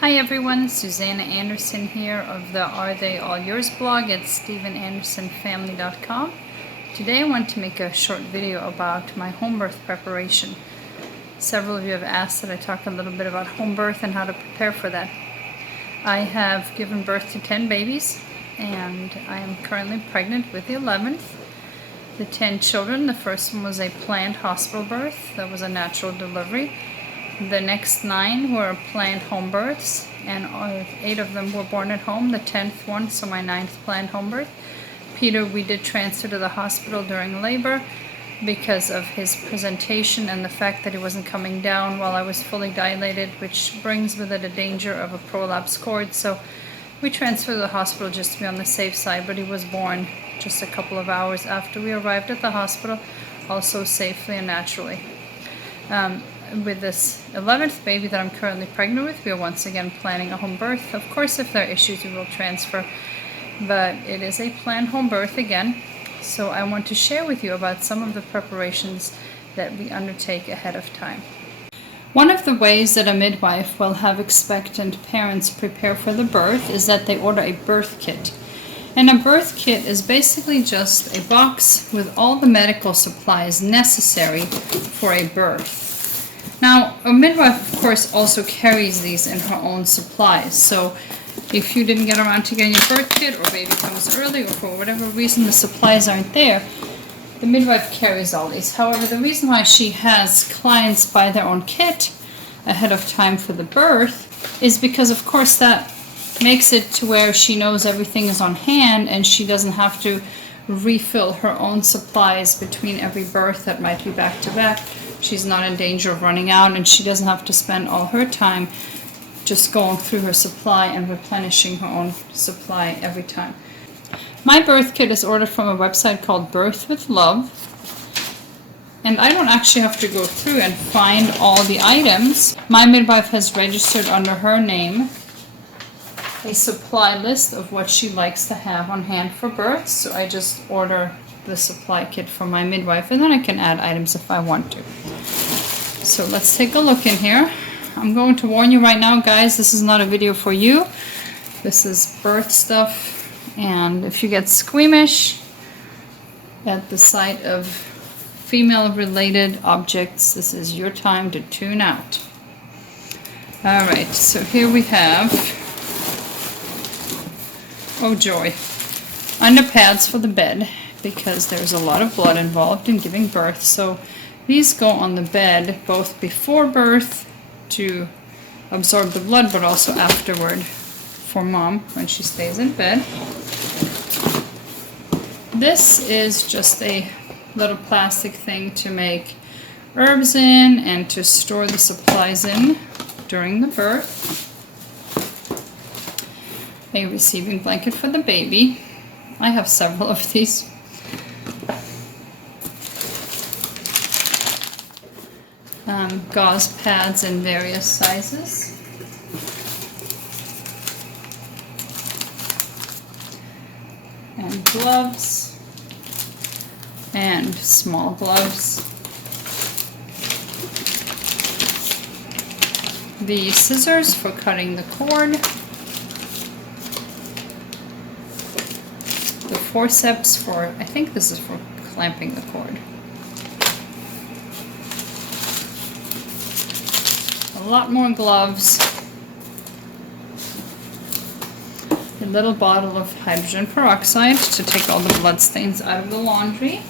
Hi everyone, Susanna Anderson here of the Are They All Yours blog at StephenAndersonFamily.com. Today I want to make a short video about my home birth preparation. Several of you have asked that I talk a little bit about home birth and how to prepare for that. I have given birth to 10 babies and I am currently pregnant with the 11th. The 10 children, the first one was a planned hospital birth, that was a natural delivery. The next 9 were planned home births, and 8 of them were born at home. The 10th one, so my 9th planned home birth. Peter, we did transfer to the hospital during labor because of his presentation and the fact that he wasn't coming down while I was fully dilated, which brings with it a danger of a prolapse cord. So we transferred to the hospital just to be on the safe side, but he was born just a couple of hours after we arrived at the hospital, also safely and naturally. With this 11th baby that I'm currently pregnant with, we are once again planning a home birth. Of course, if there are issues, we will transfer, but it is a planned home birth again. So I want to share with you about some of the preparations that we undertake ahead of time. One of the ways that a midwife will have expectant parents prepare for the birth is that they order a birth kit. And a birth kit is basically just a box with all the medical supplies necessary for a birth. Now, a midwife, of course, also carries these in her own supplies. So if you didn't get around to getting your birth kit, or baby comes early, or for whatever reason the supplies aren't there, the midwife carries all these. However, the reason why she has clients buy their own kit ahead of time for the birth is because, of course, that makes it to where she knows everything is on hand and she doesn't have to refill her own supplies between every birth that might be back to back. She's not in danger of running out, and she doesn't have to spend all her time just going through her supply and replenishing her own supply every time. My birth kit is ordered from a website called Birth with Love, and I don't actually have to go through and find all the items. My midwife has registered under her name a supply list of what she likes to have on hand for birth, so I just order the supply kit from my midwife, and then I can add items if I want to. So let's take a look in here. I'm going to warn you right now, guys, this is not a video for you. This is birth stuff, and if you get squeamish at the sight of female-related objects, this is your time to tune out. Alright, so here we have, oh joy, underpads for the bed, because there's a lot of blood involved in giving birth. So these go on the bed both before birth to absorb the blood, but also afterward for mom when she stays in bed. This is just a little plastic thing to make herbs in and to store the supplies in during the birth. A receiving blanket for the baby. I have several of these. Gauze pads in various sizes. And gloves. And small gloves. The scissors for cutting the cord. The forceps for, I think this is for clamping the cord. A lot more gloves. A little bottle of hydrogen peroxide to take all the blood stains out of the laundry.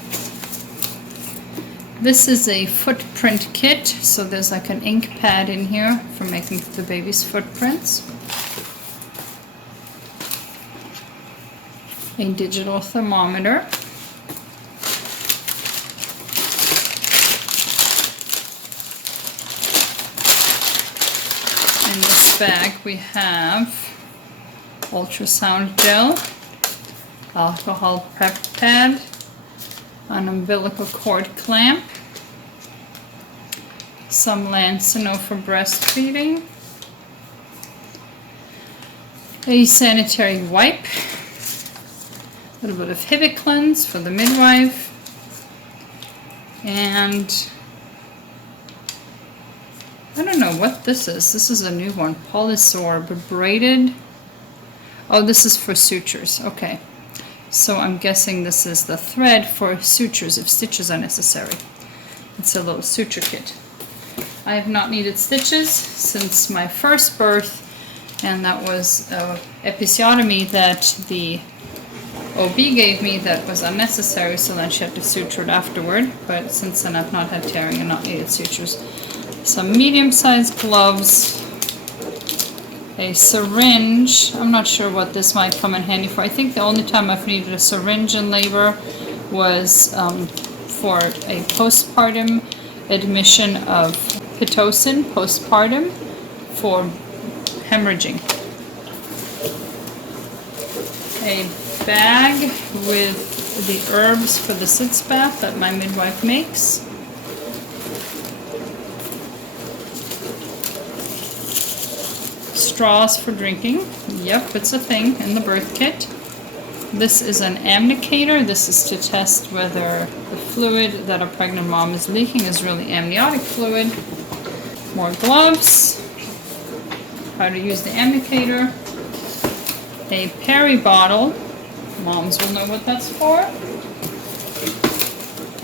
This is a footprint kit, so there's like an ink pad in here for making the baby's footprints. A digital thermometer. In this bag we have ultrasound gel, alcohol prep pad, an umbilical cord clamp, some Lancino for breastfeeding, a sanitary wipe, a little bit of Hibic cleanse for the midwife, and I don't know what this is. This is a new one. Polysorb braided. Oh, this is for sutures. Okay. So I'm guessing this is the thread for sutures if stitches are necessary. It's a little suture kit. I have not needed stitches since my first birth, and that was an episiotomy that the OB gave me that was unnecessary, so then she had to suture it afterward. But since then I've not had tearing and not needed sutures. Some medium-sized gloves, a syringe. I'm not sure what this might come in handy for. I think the only time I've needed a syringe in labor was for a postpartum admission of Pitocin, postpartum, for hemorrhaging. A bag with the herbs for the sitz bath that my midwife makes. Straws for drinking. Yep, it's a thing in the birth kit. This is an amnicator. This is to test whether the fluid that a pregnant mom is leaking is really amniotic fluid. More gloves. How to use the amnicator. A peri bottle. Moms will know what that's for.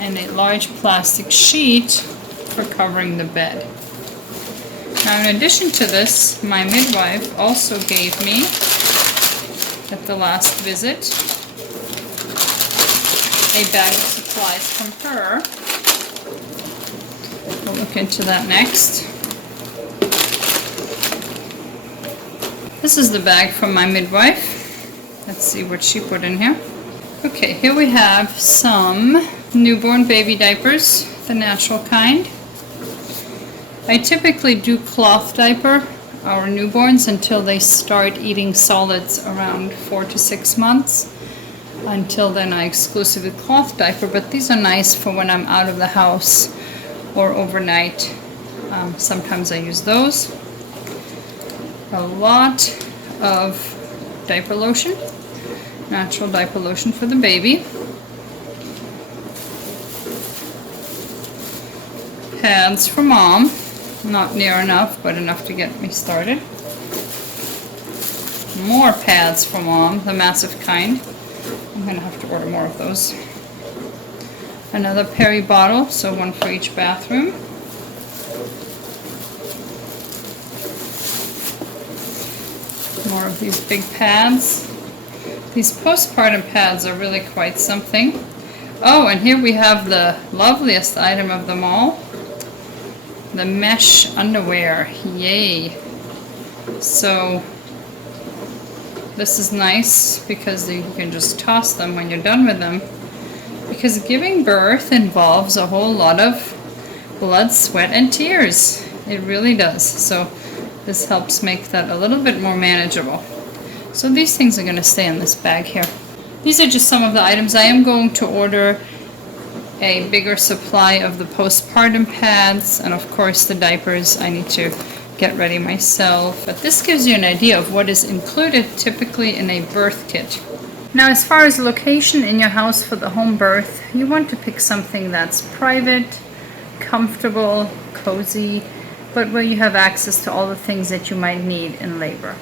And a large plastic sheet for covering the bed. Now, in addition to this, my midwife also gave me, at the last visit, a bag of supplies from her. We'll look into that next. This is the bag from my midwife. Let's see what she put in here. Okay, here we have some newborn baby diapers, the natural kind. I typically do cloth diaper our newborns until they start eating solids around 4 to 6 months. Until then I exclusively cloth diaper, but these are nice for when I'm out of the house or overnight. Sometimes I use those. A lot of diaper lotion, natural diaper lotion for the baby. Pads for mom. Not near enough, but enough to get me started. More pads for mom, the massive kind. I'm going to have to order more of those. Another peri bottle, so one for each bathroom. More of these big pads. These postpartum pads are really quite something. Oh, and here we have the loveliest item of them all. The mesh underwear. Yay. So this is nice because you can just toss them when you're done with them, because giving birth involves a whole lot of blood, sweat, and tears. It really does. So this helps make that a little bit more manageable. So these things are going to stay in this bag here. These are just some of the items. I am going to order a bigger supply of the postpartum pads, and of course the diapers I need to get ready myself. But this gives you an idea of what is included typically in a birth kit. Now, as far as location in your house for the home birth, you want to pick something that's private, comfortable, cozy, but where you have access to all the things that you might need in labor.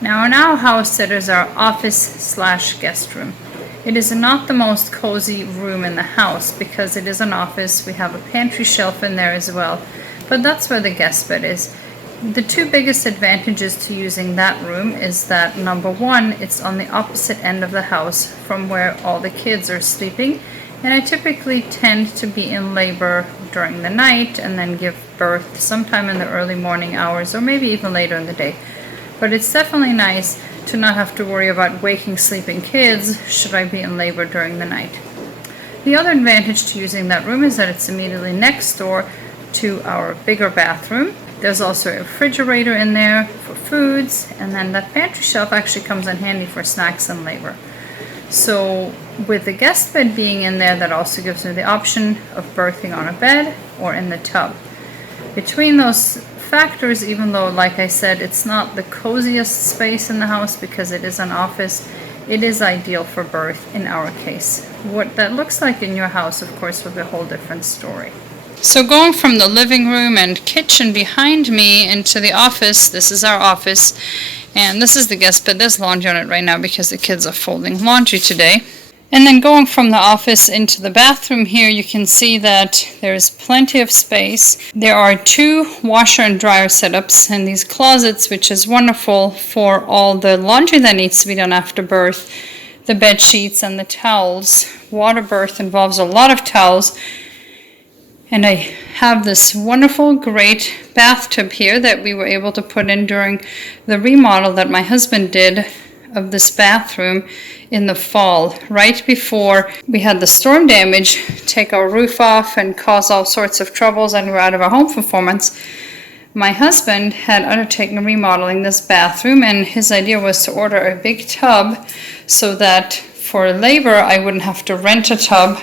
Now, in our house, it is our office/guest room. It is not the most cozy room in the house because it is an office. We have a pantry shelf in there as well, but that's where the guest bed is. The two biggest advantages to using that room is that, number one, it's on the opposite end of the house from where all the kids are sleeping, and I typically tend to be in labor during the night and then give birth sometime in the early morning hours or maybe even later in the day. But it's definitely nice to not have to worry about waking sleeping kids should I be in labor during the night. The other advantage to using that room is that it's immediately next door to our bigger bathroom. There's also a refrigerator in there for foods, and then that pantry shelf actually comes in handy for snacks and labor. So with the guest bed being in there, that also gives me the option of birthing on a bed or in the tub. Between those factors, even though, like I said, it's not the coziest space in the house because it is an office, it is ideal for birth in our case. What that looks like in your house, of course, will be a whole different story. So going from the living room and kitchen behind me into the office, this is our office, and this is the guest bed. There's laundry on it right now because the kids are folding laundry today. And then going from the office into the bathroom here, you can see that there's plenty of space. There are 2 washer and dryer setups in these closets, which is wonderful for all the laundry that needs to be done after birth, the bed sheets and the towels. Water birth involves a lot of towels. And I have this wonderful, great bathtub here that we were able to put in during the remodel that my husband did of this bathroom in the fall, right before we had the storm damage take our roof off and cause all sorts of troubles, and we were out of our home for 4 months. My husband had undertaken remodeling this bathroom, and his idea was to order a big tub so that for labor I wouldn't have to rent a tub.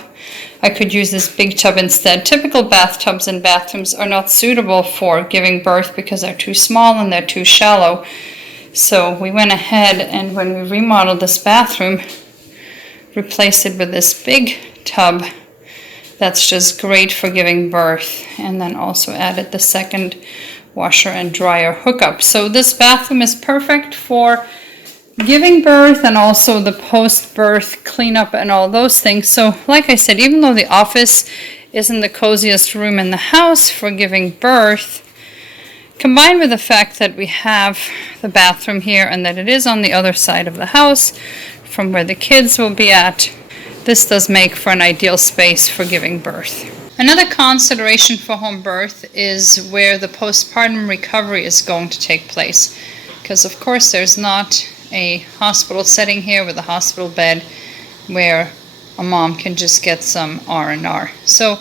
I could use this big tub instead. Typical bathtubs and bathrooms are not suitable for giving birth because they're too small and they're too shallow. So we went ahead, and when we remodeled this bathroom, replaced it with this big tub that's just great for giving birth, and then also added the second washer and dryer hookup. So this bathroom is perfect for giving birth and also the post-birth cleanup and all those things. So like I said, even though the office isn't the coziest room in the house for giving birth, combined with the fact that we have the bathroom here and that it is on the other side of the house from where the kids will be at, this does make for an ideal space for giving birth. Another consideration for home birth is where the postpartum recovery is going to take place. Because of course there's not a hospital setting here with a hospital bed where a mom can just get some R&R. So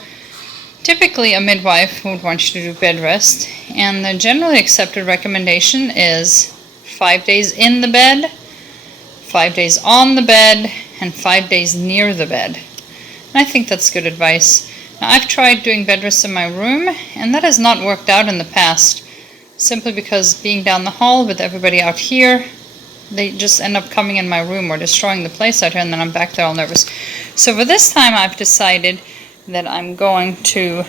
typically a midwife would want you to do bed rest, and the generally accepted recommendation is 5 days in the bed, 5 days on the bed, and 5 days near the bed. And I think that's good advice. Now, I've tried doing bed rest in my room, and that has not worked out in the past, simply because being down the hall with everybody out here, they just end up coming in my room or destroying the place out here, and then I'm back there all nervous. So for this time I've decided that I'm going to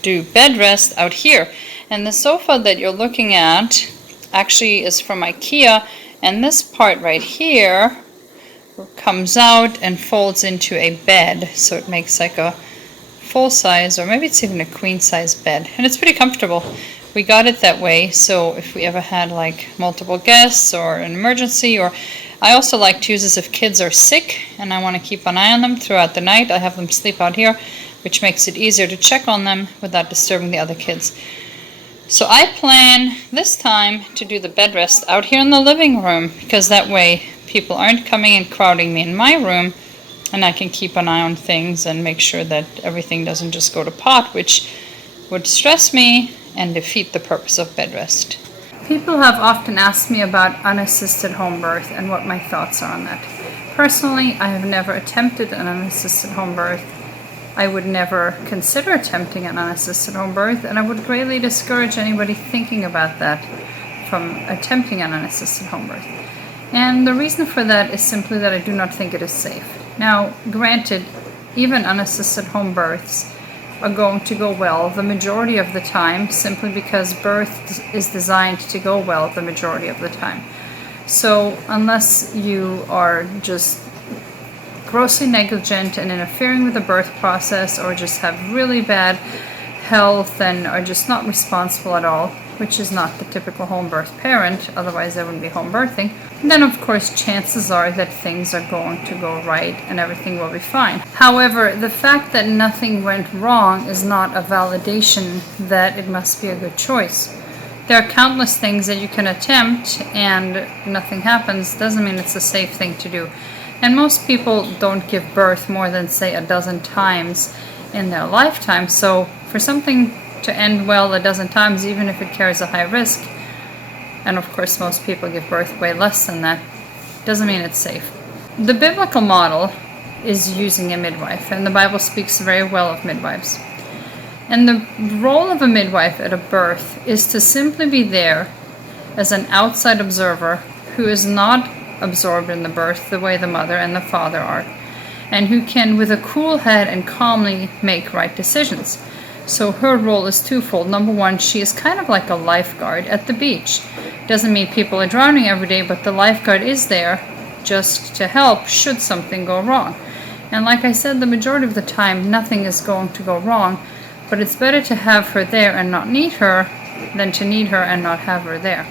do bed rest out here. And the sofa that you're looking at actually is from IKEA, and this part right here comes out and folds into a bed, so it makes like a full size, or maybe it's even a queen size bed, and it's pretty comfortable. We got it that way so if we ever had like multiple guests or an emergency, or I also like to use this if kids are sick and I want to keep an eye on them throughout the night. I have them sleep out here, which makes it easier to check on them without disturbing the other kids. So I plan this time to do the bed rest out here in the living room, because that way people aren't coming and crowding me in my room, and I can keep an eye on things and make sure that everything doesn't just go to pot, which would stress me and defeat the purpose of bed rest. People have often asked me about unassisted home birth and what my thoughts are on that. Personally, I have never attempted an unassisted home birth. I would never consider attempting an unassisted home birth, and I would greatly discourage anybody thinking about that from attempting an unassisted home birth. And the reason for that is simply that I do not think it is safe. Now, granted, even unassisted home births are going to go well the majority of the time, simply because birth is designed to go well the majority of the time. So unless you are just grossly negligent and interfering with the birth process, or just have really bad health and are just not responsible at all, which is not the typical home birth parent, otherwise they wouldn't be home birthing, then of course chances are that things are going to go right and everything will be fine. However, the fact that nothing went wrong is not a validation that it must be a good choice. There are countless things that you can attempt and nothing happens doesn't mean it's a safe thing to do. And most people don't give birth more than, say, a dozen times in their lifetime. So for something to end well a dozen times, even if it carries a high risk, and of course most people give birth way less than that, doesn't mean it's safe. The biblical model is using a midwife, and the Bible speaks very well of midwives. And the role of a midwife at a birth is to simply be there as an outside observer who is not absorbed in the birth the way the mother and the father are, and who can, with a cool head and calmly, make right decisions. So her role is twofold. Number one, she is kind of like a lifeguard at the beach. Doesn't mean people are drowning every day, but the lifeguard is there just to help should something go wrong. And like I said, the majority of the time, nothing is going to go wrong, but it's better to have her there and not need her than to need her and not have her there.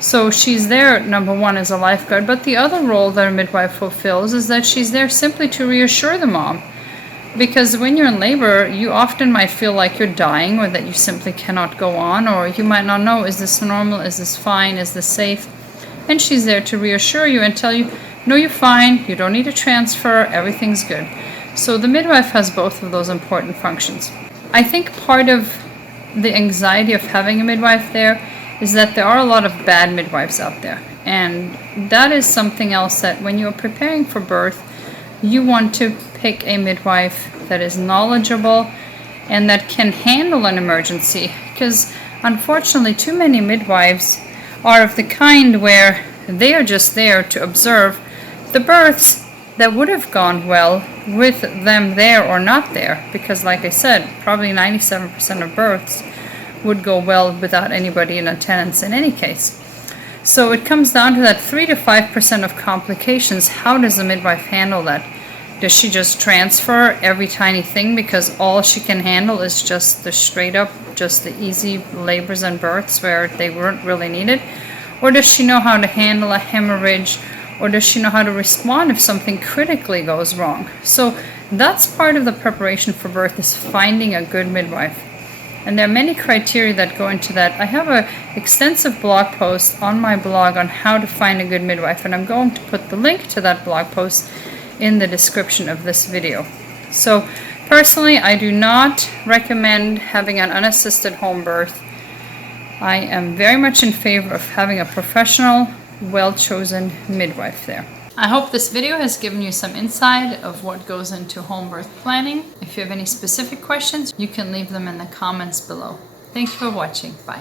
So she's there, number one, as a lifeguard, but the other role that a midwife fulfills is that she's there simply to reassure the mom. Because when you're in labor, you often might feel like you're dying or that you simply cannot go on, or you might not know, is this normal, is this fine, is this safe? And she's there to reassure you and tell you, no, you're fine, you don't need a transfer, everything's good. So the midwife has both of those important functions. I think part of the anxiety of having a midwife there is that there are a lot of bad midwives out there. And that is something else that when you're preparing for birth, you want to pick a midwife that is knowledgeable and that can handle an emergency. Because unfortunately, too many midwives are of the kind where they are just there to observe the births that would have gone well with them there or not there. Because like I said, probably 97% of births would go well without anybody in attendance in any case. So it comes down to that 3 to 5% of complications. How does the midwife handle that? Does she just transfer every tiny thing because all she can handle is just the straight up, just the easy labors and births where they weren't really needed? Or does she know how to handle a hemorrhage? Or does she know how to respond if something critically goes wrong? So that's part of the preparation for birth, is finding a good midwife. And there are many criteria that go into that. I have an extensive blog post on my blog on how to find a good midwife, and I'm going to put the link to that blog post in the description of this video. So personally, I do not recommend having an unassisted home birth. I am very much in favor of having a professional, well-chosen midwife there. I hope this video has given you some insight of what goes into home birth planning. If you have any specific questions, you can leave them in the comments below. Thank you for watching. Bye.